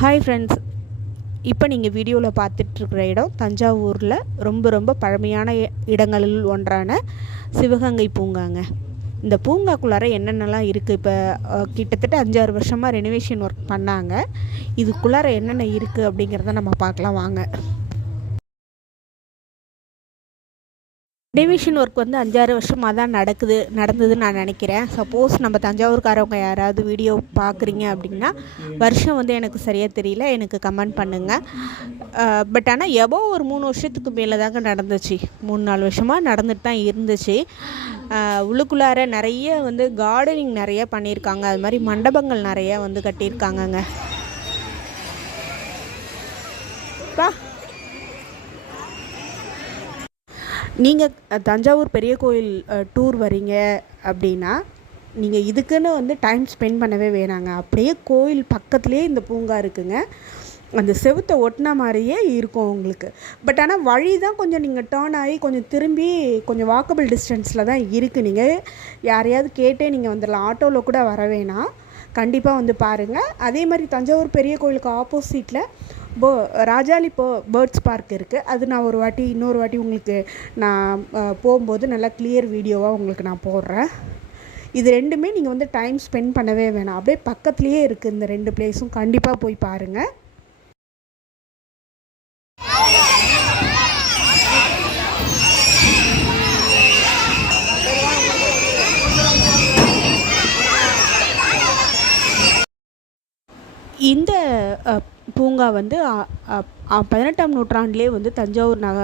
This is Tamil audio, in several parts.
ஹாய் ஃப்ரெண்ட்ஸ் இப்போ நீங்கள் வீடியோவில் பார்த்துட்ருக்கிற இடம் தஞ்சாவூரில் ரொம்ப ரொம்ப பழமையான இடங்களில் ஒன்றான சிவகங்கை பூங்காங்க. இந்த பூங்காக்குள்ளார என்னென்னலாம் இருக்குது இப்போ கிட்டத்தட்ட அஞ்சாறு வருஷமாக ரெனோவேஷன் ஒர்க் பண்ணாங்க. இதுக்குள்ளார என்னென்ன இருக்குது அப்படிங்கிறத நம்ம பார்க்கலாம் வாங்க. டிவிஷன் ஒர்க் வந்து அஞ்சாறு வருஷமாக தான் நடக்குது நடந்ததுன்னு நான் நினைக்கிறேன். சப்போஸ் நம்ம தஞ்சாவூர்காரவங்க யாராவது வீடியோ பார்க்குறீங்க அப்படின்னா வருஷம் வந்து எனக்கு சரியாக தெரியல எனக்கு கமெண்ட் பண்ணுங்கள் பட் ஆனால் எபோ ஒரு மூணு வருஷத்துக்கு மேலே தாங்க நடந்துச்சு. மூணு நாலு வருஷமாக நடந்துட்டு தான் இருந்துச்சு. உள்ளுக்குள்ளார நிறைய வந்து கார்டனிங் நிறைய பண்ணியிருக்காங்க. அது மாதிரி மண்டபங்கள் நிறைய வந்து கட்டியிருக்காங்கங்க பா நீங்கள் தஞ்சாவூர் பெரிய கோயில் டூர் வரீங்க அப்படின்னா நீங்கள் இதுக்குன்னு வந்து டைம் ஸ்பெண்ட் பண்ணவே வேணாங்க. அப்படியே கோயில் பக்கத்துலேயே இந்த பூங்கா இருக்குங்க. அந்த செவுத்தை ஒட்டின மாதிரியே இருக்கும் உங்களுக்கு. பட் ஆனால் வழி தான் கொஞ்சம் நீங்கள் டேர்ன் ஆகி கொஞ்சம் திரும்பி கொஞ்சம் வாக்கபிள் டிஸ்டன்ஸில் தான் இருக்குது நீங்கள் யாரையாவது கேட்டே நீங்கள் வந்துடலாம். ஆட்டோவில் கூட வர வேணாம். கண்டிப்பாக வந்து பாருங்கள் அதே மாதிரி தஞ்சாவூர் பெரிய கோயிலுக்கு ஆப்போசிட்டில் போ ராஜாளி போ பேர்ட்ஸ் பார்க் இருக்குது அது நான் ஒரு வாட்டி இன்னொரு வாட்டி உங்களுக்கு நான் போகும்போது நல்லா கிளியர் வீடியோவாக உங்களுக்கு நான் போடுறேன். இது ரெண்டுமே நீங்கள் வந்து டைம் ஸ்பெண்ட் பண்ணவே வேணாம். அப்படியே பக்கத்துலேயே இருக்குது இந்த ரெண்டு பிளேஸும் கண்டிப்பாக போய் பாருங்கள் இந்த பூங்கா வந்து பதினெட்டாம் நூற்றாண்டிலே வந்து தஞ்சாவூர் நக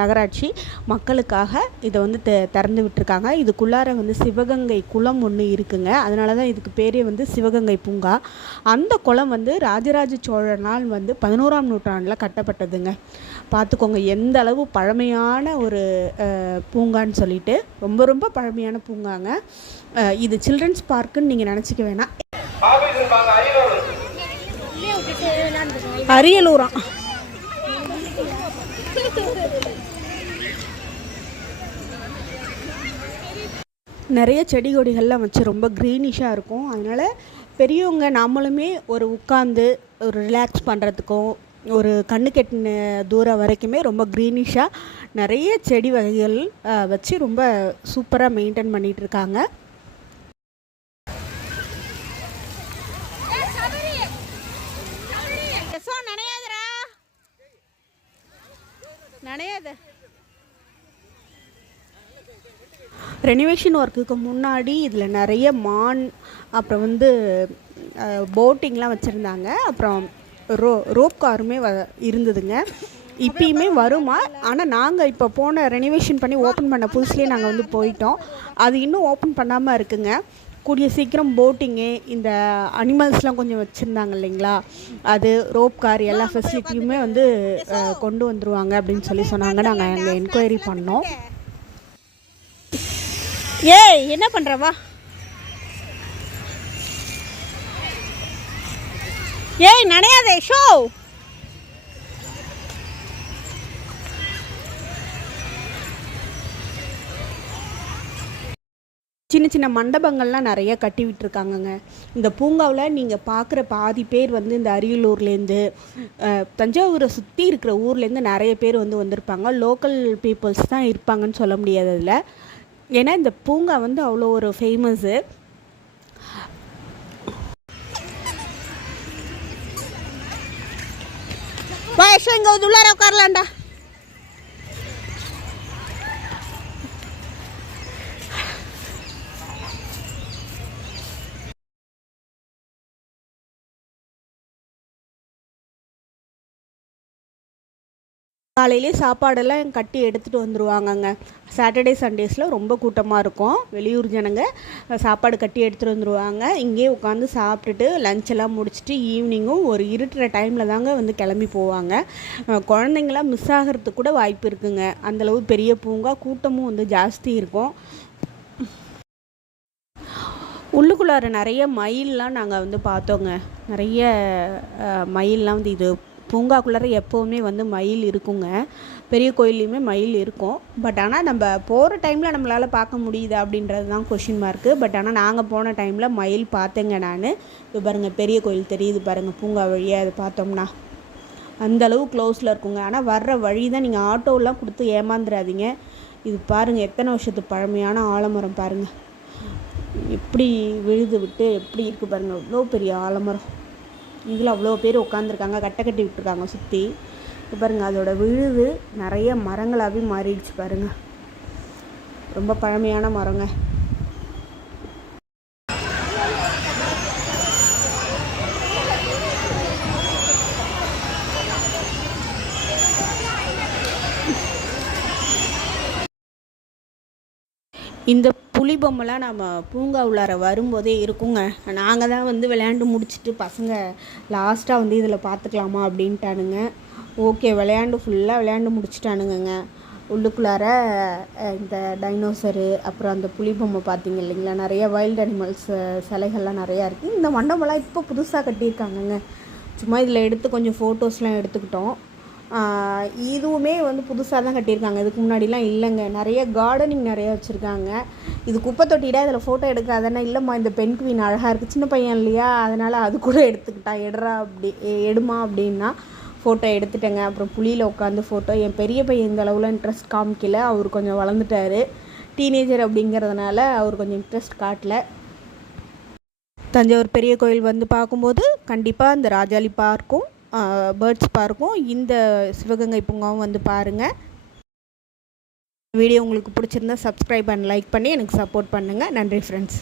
நகராட்சி மக்களுக்காக இதை வந்து த திறந்து விட்டுருக்காங்க. இதுக்குள்ளார வந்து சிவகங்கை குளம் ஒன்று இருக்குங்க. அதனால தான் இதுக்கு பேரே வந்து சிவகங்கை பூங்கா. அந்த குளம் வந்து ராஜராஜ சோழனால் வந்து பதினோராம் நூற்றாண்டில் கட்டப்பட்டதுங்க. பார்த்துக்கோங்க எந்த அளவு பழமையான ஒரு பூங்கான்னு சொல்லிட்டு ரொம்ப ரொம்ப பழமையான பூங்காங்க. இது சில்ட்ரன்ஸ் பார்க்குன்னு நீங்கள் நினச்சிக்க வேணாம். அரியலூரா. நிறைய செடி கொடிகள்லாம் வச்சு ரொம்ப க்ரீனிஷாக இருக்கும். அதனால் பெரியவங்க நாமளுமே ஒரு உட்காந்து ஒரு ரிலாக்ஸ் பண்ணுறதுக்கும் ஒரு கண்ணு கெட்டின தூரம் வரைக்குமே ரொம்ப க்ரீனிஷாக நிறைய செடி வகைகள் வச்சு ரொம்ப சூப்பராக மெயின்டைன் பண்ணிகிட்ருக்காங்க இருக்காங்க நனையாத ரெனிவேஷன் ஒர்க்குக்கு முன்னாடி இதில் நிறைய மான் அப்புறம் வந்து போட்டிங்லாம் வச்சுருந்தாங்க. அப்புறம் ரோ ரோப் காருமே வ இருந்ததுங்க. இப்பயுமே வருமா? ஆனால் நாங்கள் இப்போ போன ரெனிவேஷன் பண்ணி ஓப்பன் பண்ண புதுசுலேயே நாங்கள் வந்து போயிட்டோம். அது இன்னும் ஓப்பன் பண்ணாமல் இருக்குங்க. கூடிய சீக்கிரம் போட்டிங்கு இந்த அனிமல்ஸ்லாம் கொஞ்சம் வச்சுருந்தாங்க இல்லைங்களா? அது ரோப் கார் எல்லா ஃபெசிலிட்டியுமே வந்து கொண்டு வந்துருவாங்க அப்படின்னு சொல்லி சொன்னாங்க. நாங்கள் அங்கே என்கொயரி பண்ணோம். ஏய் என்ன பண்ணுறவா ஏய் நனையாதே ஷோ சின்ன சின்ன மண்டபங்கள்லாம் நிறைய கட்டி விட்டுருக்காங்கங்க இந்த பூங்காவில் நீங்கள் பார்க்குற பாதி பேர் வந்து இந்த அரியலூர்லேருந்து தஞ்சாவூரை சுற்றி இருக்கிற ஊர்லேருந்து நிறைய பேர் வந்து வந்திருப்பாங்க. லோக்கல் பீப்புள்ஸ் தான் இருப்பாங்கன்னு சொல்ல முடியாது அதில். ஏன்னா இந்த பூங்கா வந்து அவ்வளோ ஒரு ஃபேமஸ்ஸு வயசு இங்கே உள்ளார உட்காரலாம்டா. காலையிலே சாப்பாடெல்லாம் கட்டி எடுத்துகிட்டு வந்துடுவாங்கங்க சாட்டர்டே சண்டேஸில் ரொம்ப கூட்டமாக இருக்கும். வெளியூர் ஜனங்க சாப்பாடு கட்டி எடுத்துகிட்டு வந்துடுவாங்க இங்கேயே உட்காந்து சாப்பிட்டுட்டு லஞ்செல்லாம் முடிச்சுட்டு ஈவினிங்கும் ஒரு இருட்டுற டைமில் தாங்க வந்து கிளம்பி போவாங்க. குழந்தைங்களாம் மிஸ் ஆகிறதுக்கு கூட வாய்ப்பு இருக்குங்க. அந்தளவு பெரிய பூங்கா கூட்டமும் வந்து ஜாஸ்தி இருக்கும். உள்ளுக்குள்ளார நிறைய மயில்லாம் நாங்கள் வந்து பார்த்தோங்க. நிறைய மயிலெலாம் வந்து இது பூங்காக்குள்ளார எப்போவுமே வந்து மயில் இருக்குங்க. பெரிய கோயில்லையுமே மயில் இருக்கும். பட் ஆனால் நம்ம போகிற டைமில் நம்மளால் பார்க்க முடியுது அப்படின்றது தான் கொஷின் மார்க்கு பட் ஆனால் நாங்கள் போன டைமில் மயில் பார்த்தேங்க நான். இப்போ பாருங்கள் பெரிய கோயில் தெரியுது பாருங்கள் பூங்கா வழியாக அது பார்த்தோம்னா. அந்த அளவு க்ளோஸில் இருக்குங்க. ஆனால் வர்ற வழி தான் நீங்கள் ஆட்டோலாம் கொடுத்து ஏமாந்துடாதீங்க இது பாருங்கள் எத்தனை வருஷத்து பழமையான ஆலமரம் பாருங்கள் எப்படி விழுது விட்டு எப்படி இருக்குது பாருங்கள் அவ்வளோ பெரிய ஆலமரம். இதில் அவ்வளோ பேர் உட்காந்துருக்காங்க கட்டை கட்டி விட்டுருக்காங்க சுற்றி இப்போ பாருங்கள் அதோட விழுது நிறைய மரங்களாகவே மாறிடுச்சு பாருங்கள் ரொம்ப பழமையான மரங்க. இந்த புலி பொம்மைலாம் நம்ம பூங்கா உள்ளார வரும்போதே இருக்குங்க. நாங்கள் தான் வந்து விளையாண்டு முடிச்சுட்டு பசங்க லாஸ்ட்டாக வந்து இதில் பார்த்துக்கலாமா அப்படின்ட்டானுங்க. ஓகே விளையாண்டு ஃபுல்லாக விளையாண்டு முடிச்சிட்டானுங்கங்க. உள்ளுக்குள்ளார இந்த டைனோசரு அப்புறம் அந்த புலி பொம்மை பார்த்தீங்க இல்லைங்களா? நிறைய வைல்டு அனிமல்ஸ் சிலைகள்லாம் நிறையா இருக்குது இந்த மண்டபம்லாம் இப்போ புதுசாக கட்டியிருக்காங்கங்க. சும்மா இதில் எடுத்து கொஞ்சம் ஃபோட்டோஸ்லாம் எடுத்துக்கிட்டோம். இதுவுமே வந்து புதுசாக தான் கட்டியிருக்காங்க. இதுக்கு முன்னாடிலாம் இல்லைங்க. நிறைய கார்டனிங் நிறைய வச்சுருக்காங்க. இது குப்பை தொட்டிடா இதில் ஃபோட்டோ எடுக்காதானே இல்லைம்மா இந்த பெண் குவீன் அழகாக இருக்குது சின்ன பையன் இல்லையா? அதனால் அது கூட எடுத்துக்கிட்டா. எடுறா அப்படி எ- எடுமா அப்படின்னா ஃபோட்டோ எடுத்துட்டேங்க. அப்புறம் புளியில் உட்காந்து ஃபோட்டோ என் பெரிய பையன் இந்த அளவில் இன்ட்ரெஸ்ட் காமிக்கல. அவர் கொஞ்சம் வளர்ந்துட்டாரு. டீனேஜர் அப்படிங்கிறதுனால அவர் கொஞ்சம் இன்ட்ரெஸ்ட் காட்டல. தஞ்சாவூர் பெரிய கோயில் வந்து பார்க்கும்போது கண்டிப்பாக இந்த ராஜாளி பார்க்கும். பேர்ட்ஸ் பார்க்கும். இந்த சிவகங்கை பூங்காவும் வந்து பாருங்கள் வீடியோ உங்களுக்கு பிடிச்சிருந்தா சப்ஸ்கிரைப் அண்ட் லைக் பண்ணி எனக்கு சப்போர்ட் பண்ணுங்கள் நன்றி ஃப்ரெண்ட்ஸ்